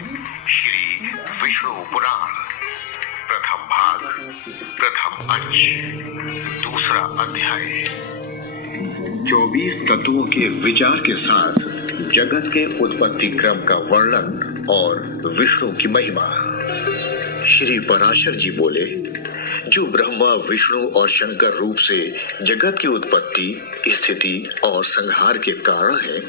श्री विष्णु पुराण प्रथम भाग प्रथम अंश दूसरा अध्याय। 24 तत्वों के विचार के साथ जगत के उत्पत्ति क्रम का वर्णन और विष्णु की महिमा। श्री पराशर जी बोले, जो ब्रह्मा विष्णु और शंकर रूप से जगत की उत्पत्ति, स्थिति और संहार के कारण हैं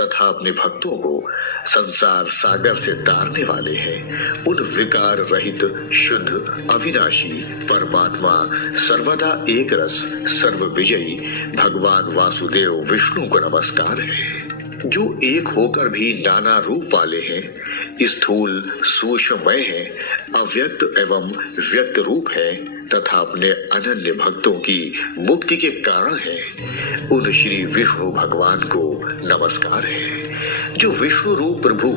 तथा अपने भक्तों को संसार सागर से तारने वाले हैं, उन विकार रहित शुद्ध अविनाशी परमात्मा सर्वदा एक रस सर्व विजयी भगवान वासुदेव विष्णु को नमस्कार है, जो एक होकर भी नाना रूप वाले हैं, स्थूल सूक्ष्ममय हैं, अव्यक्त एवं व्यक्त रूप है तथा अपने अनन्य भक्तों की मुक्ति के कारण है। उन श्री विष्णु भगवान को नमस्कार है, जो विष्णु रूप प्रभु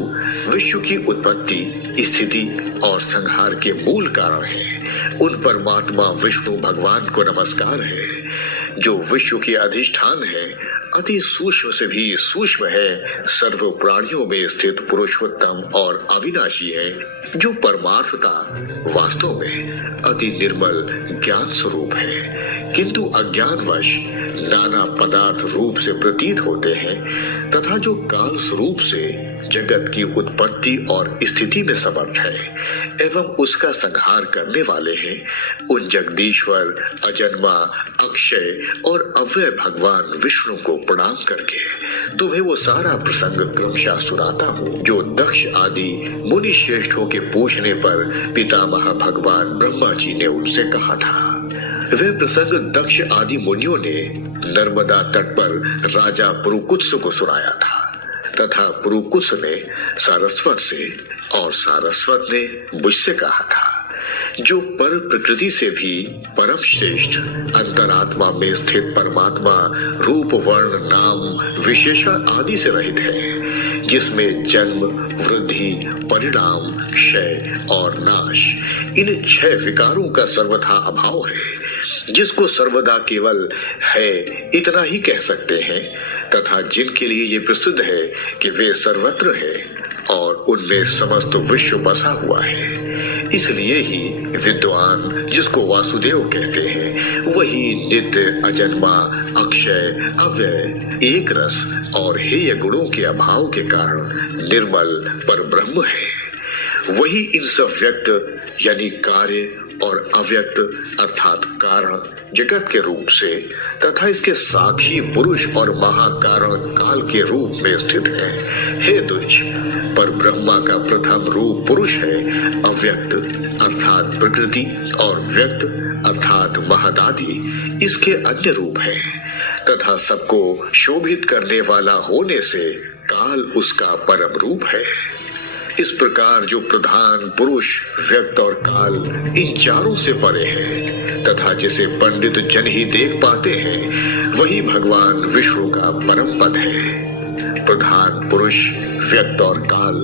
विश्व की उत्पत्ति, स्थिति और संहार के मूल कारण है। उन परमात्मा विष्णु भगवान को नमस्कार है, जो विश्व के अधिष्ठान है, अति सूक्ष्म से भी सूक्ष्म है, सर्व प्राणियों में स्थित पुरुषोत्तम और अविनाशी है, जो परमार्थता वास्तव में अति निर्मल ज्ञान स्वरूप है, किंतु अज्ञानवश नाना पदार्थ रूप से प्रतीत होते हैं तथा जो काल स्वरूप से जगत की उत्पत्ति और स्थिति में समर्थ है एवं उसका संहार करने वाले हैं। उन जगदीश्वर अजन्मा अक्षय और अव्यय भगवान विष्णु को प्रणाम करके तुम्हें वो सारा प्रसंग क्रमशः सुनाता हूँ, जो दक्ष आदि मुनि श्रेष्ठों के पूछने पर पितामह भगवान ब्रह्मा जी ने उनसे कहा था। वह प्रसंग दक्ष आदि मुनियों ने नर्मदा तट पर राजा पुरुकुत्स को सुनाया था तथा पुरुकुत्स ने सारस्वत से और सारस्वत ने मुझसे कहा था, जो पर प्रकृति से भी परम श्रेष्ठ अंतरात्मा में स्थित परमात्मा रूप वर्ण नाम विशेषण आदि से रहित है, जिसमें जन्म वृद्धि परिणाम क्षय और नाश इन 6 विकारों का सर्वथा अभाव है, जिसको सर्वदा केवल है इतना ही कह सकते हैं तथा जिनके लिए ये प्रसिद्ध है कि वे सर्वत्र है और उनमें समस्त विश्व बसा हुआ है। इसलिए ही विद्वान, जिसको वासुदेव कहते हैं, वही नित्य अजन्मा अक्षय अव्यय एक रस और हेय गुणों के अभाव के कारण निर्मल पर ब्रह्म है। वही इन सब व्यक्त यानी कार्य और अव्यक्त अर्थात कारण जगत के रूप से तथा इसके साक्षी पुरुष और महाकारण काल के रूप में स्थित है। हे द्विज, पर ब्रह्मा का प्रथम रूप पुरुष है, अव्यक्त अर्थात प्रकृति और व्यक्त अर्थात महदादि इसके अन्य रूप है तथा सबको शोभित करने वाला होने से काल उसका परम रूप है। इस प्रकार जो प्रधान पुरुष व्यक्त और काल इन चारों से परे है तथा जिसे पंडित जन ही देख पाते हैं, वही भगवान विष्णु का परम पद है। प्रधान पुरुष व्यक्त और काल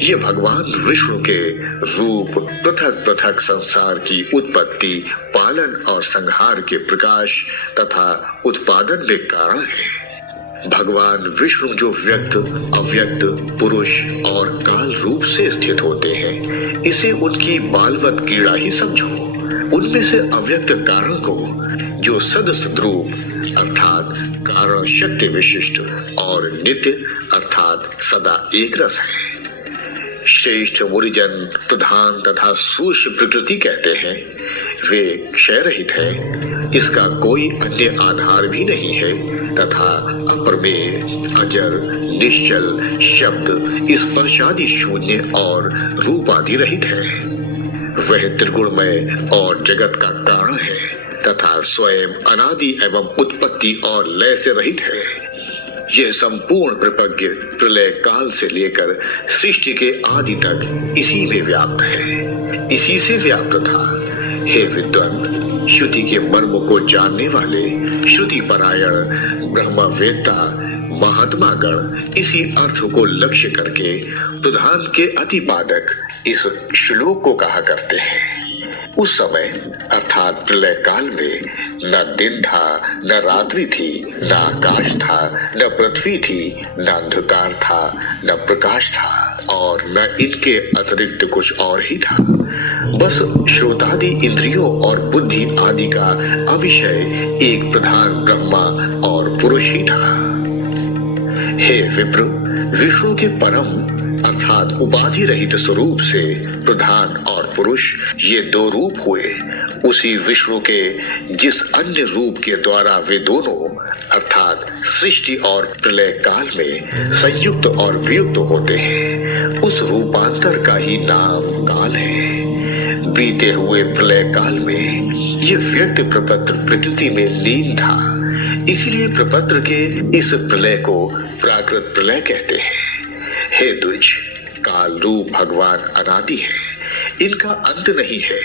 ये भगवान विष्णु के रूप पृथक पृथक संसार की उत्पत्ति पालन और संहार के प्रकाश तथा उत्पादन में कारण है। भगवान विष्णु जो व्यक्त अव्यक्त पुरुष और काल रूप से स्थित होते हैं, इसे उनकी बालवत कीड़ा ही समझो। उनमें से अव्यक्त कारण को, जो सदसद्रूप अर्थात कारण शक्ति विशिष्ट और नित्य अर्थात सदा एक रस है, श्रेष्ठ मुनिजन प्रधान तथा सूक्ष्म प्रकृति कहते हैं। वे क्षय रहित है, इसका कोई अन्य आधार भी नहीं है तथा अप्रमेय अजर निश्चल शब्द स्पर्शादि शून्य और रूप आदि रहित है। वह त्रिगुणमय और जगत का कारण है तथा स्वयं अनादि एवं उत्पत्ति और लय से रहित है। यह संपूर्ण प्रपज्ञ प्रलय काल से लेकर सृष्टि के आदि तक इसी में व्याप्त है, इसी से व्याप्त था। हे विद्वान, श्रुति के मर्म को जानने वाले श्रुति परायण ब्रह्मवेत्ता महात्मा गण इसी अर्थ को लक्ष्य करके प्रधान के अतिपादक इस श्लोक को कहा करते हैं। उस समय अर्थात प्रलय काल में न दिन था, न रात्रि थी, न आकाश था, न पृथ्वी थी, न अंधकार था, न प्रकाश था। और न इनके अतिरिक्त कुछ और ही था। बस श्रोतादि इंद्रियों और बुद्धि आदि का अविषय एक प्रधान ब्रह्मा और पुरुष ही था। हे विप्र, विष्णु के परम अर्थात उपाधि रहित स्वरूप से प्रधान और पुरुष ये दो रूप हुए। उसी विष्णु के जिस अन्य रूप के द्वारा वे दोनों अर्थात सृष्टि और प्रलय काल में संयुक्त और वियुक्त होते हैं, उस रूपांतर का ही नाम काल है। बीते हुए प्रलय काल में ये व्यक्त प्रपत्र प्रकृति में लीन था, इसलिए प्रपत्र के इस प्रलय को प्राकृत प्रलय कहते हैं। हे द्विज, काल रूप भगवान अनादि है, इनका अंत नहीं है,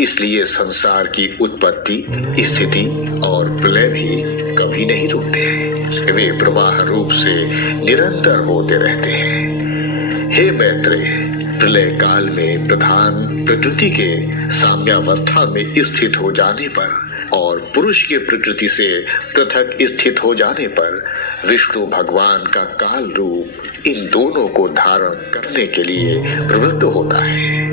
इसलिए संसार की उत्पत्ति, स्थिति और प्रलय भी कभी नहीं रुकते हैं। वे प्रवाह रूप से निरंतर होते रहते हैं। हे मैत्रेय, प्रलय काल में प्रधान प्रकृति के साम्यावस्था में स्थित हो जाने पर और पुरुष के प्रकृति से पृथक स्थित हो जाने पर विष्णु भगवान का काल रूप इन दोनों को धारण करने के लिए प्रवृत्त होता है।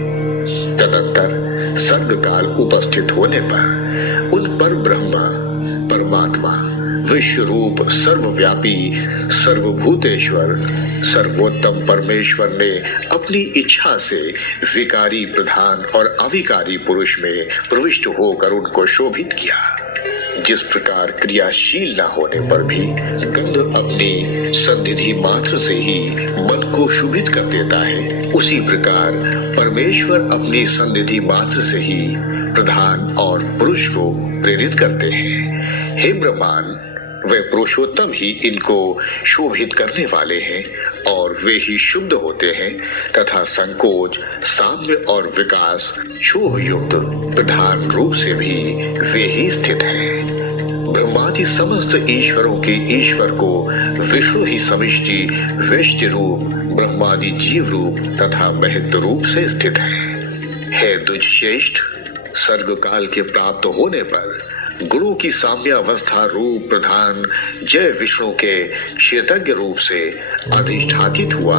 तदंतर सर्ग काल उपस्थित होने पर उन पर ब्रह्मा परमात्मा विश्व रूप सर्वव्यापी सर्वभूतेश्वर सर्वोत्तम परमेश्वर ने अपनी इच्छा से विकारी प्रधान और अविकारी पुरुष में प्रविष्ट होकर उनको शोभित किया। जिस प्रकार क्रियाशील न होने पर भी गंध अपनी सन्निधि मात्र से ही मन को शुभित कर देता है, उसी प्रकार परमेश्वर अपनी सन्निधि मात्र से ही प्रधान और पुरुष को प्रेरित करते हैं। हे ब्रह्मांड, वे पुरुषोत्तम ही इनको शोभित करने वाले हैं और वे ही शुद्ध होते हैं तथा संकोच, साम्य और विकास शोभ युक्त प्रधान रूप से भी वे ही स्थित हैं। ब्रह्मादि समस्त ईश्वरों के ईश्वर को विष्णु ही समिष्टि वैश्य रूप ब्रह्मादि जीव रूप तथा महत्व रूप से स्थित है। हे द्विज श्रेष्ठ, सर्ग काल के प्राप्त होने पर गुरु की साम्यावस्था रूप प्रधान जय विष्णु के क्षेत्रज्ञ रूप से अधिष्ठातित हुआ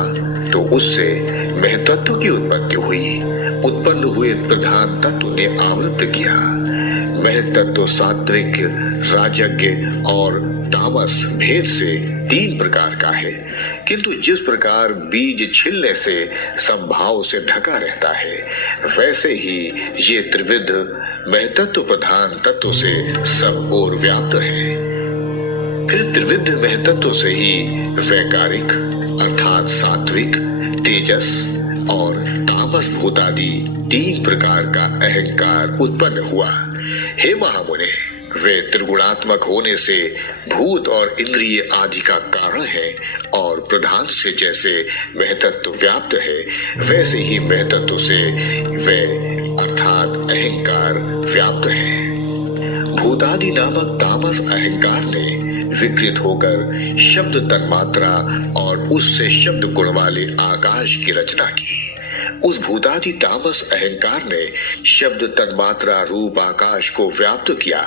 तो उससे महतत्व की उत्पत्ति हुई। उत्पन्न हुए प्रधान तत्व ने आवृत्त किया। महतत्व सात्विक, राजज्ञ और तामस भेद से तीन प्रकार का है, किंतु जिस प्रकार बीज छिलने से संभाव से ढका रहता है, वैसे ही ये त्रिविध महतत्व प्रधान तत्व से सब ओर व्याप्त है। फिर त्रिविध महतत्व से ही वैकारिक अर्थात सात्विक, तेजस और तामस भूतादि तीन प्रकार का अहंकार उत्पन्न हुआ। हे महामुने, वे त्रिगुणात्मक होने से भूत और इंद्रिय आदि का कारण है और प्रधान से जैसे महतत्व व्याप्त है, वैसे ही महतत्व से वे अर्थात अहंकार व्याप्त है। भूतादि नामक तामस अहंकार ने विकृत होकर शब्द तन्मात्रा और उससे शब्द गुण वाले आकाश की रचना की। उस भूतादि तामस अहंकार ने शब्द तन्मात्रा रूप आकाश को व्याप्त किया।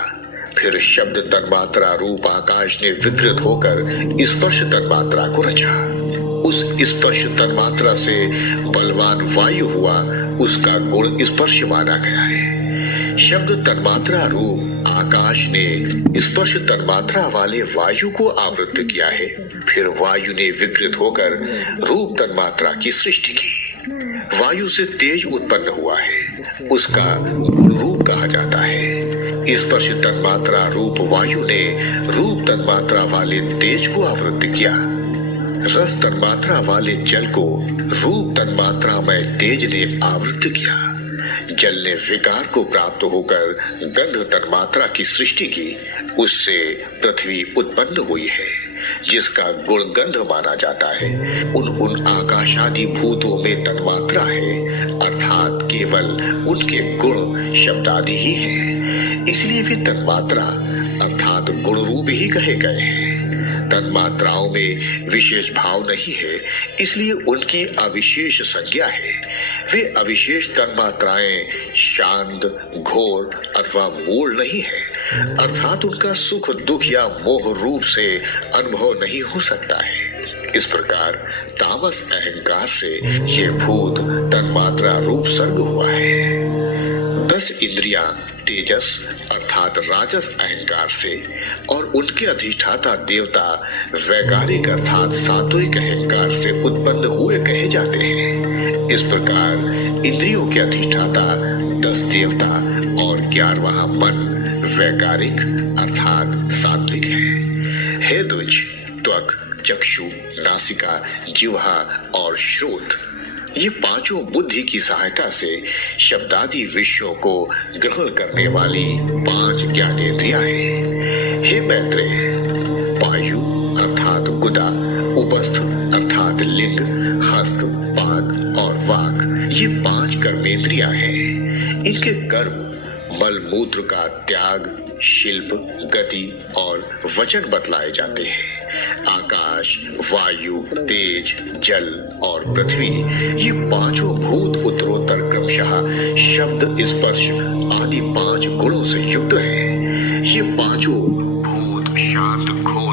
फिर शब्द तन्मात्रा रूप आकाश ने विकृत होकर स्पर्श तन्मात्रा को रचा। उस स्पर्श तन्मात्रा से बलवान वायु हुआ, उसका गुण स्पर्श माना गया है। शब्द तन्मात्रा रूप आकाश ने स्पर्श तन्मात्रा वाले वायु को आवृत्त किया है। फिर वायु ने विकृत होकर रूप तन्मात्रा की सृष्टि की। वायु से तेज उत्पन्न हुआ है, उसका रूप कहा जाता है। स्पर्श तन्मात्रा रूप वायु ने रूप तन्मात्रा वाले तेज को आवृत्त किया। रस तन्मात्रा वाले जल को रूप तन्मात्रा में तेज ने आवृत्त किया। जल ने विकार को प्राप्त होकर गंध तन्मात्रा की सृष्टि की। उससे पृथ्वी उत्पन्न हुई है, जिसका गुण गंध माना जाता है। उन आकाशादि भूतों में तन्मात्रा है, अर्थात केवल उनके गुण शब्दादि ही है, इसलिए वे तन्मात्रा अर्थात गुण रूप ही कहे गए हैं। तन्मात्राओं में विशेष भाव नहीं है, इसलिए उनकी अविशेष संज्ञा है। वे अविशेष तन्मात्राएं शांत, घोर अथवा मूल नहीं है, अर्थात उनका सुख, दुख या मोह रूप से अनुभव नहीं हो सकता है। इस प्रकार तामस अहंकार से ये भूत तन्मात्रा रूप सर्ग हुआ है। 10 इंद्रियां तेजस अर्थात राजस अहंकार से और उनके अधिष्ठाता देवता वैगारिक अर्थात सात्विक अहंकार से उत्पन्न हुए कहे जाते हैं। इस प्रकार इंद्रियों के अधिष्ठाता 10 देवता और 11वां मन वैगारिक अर्थात सात्विक है द्विज, त्वक, चक्षु, नासिका, जिह्वा और श्रोत, ये पांचों बुद्धि की सहायता से शब्दादि विषयों को ग्रहण करने वाली 5 ज्ञानेंद्रियां हैं। हे मैत्रेय, पायु अर्थात गुदा, उपस्थ अर्थात लिंग, हस्त, पाद और वाक, ये 5 कर्मेंद्रियां हैं। इनके कर्म मल मूत्र का त्याग, शिल्प, गति और वचन बतलाए जाते हैं। आकाश, वायु, तेज, जल और पृथ्वी, ये पांचों भूत उत्तरोत्तर क्रमशः शब्द, स्पर्श आदि 5 गुणों से युक्त हैं। ये पांचों भूत शांत, घोर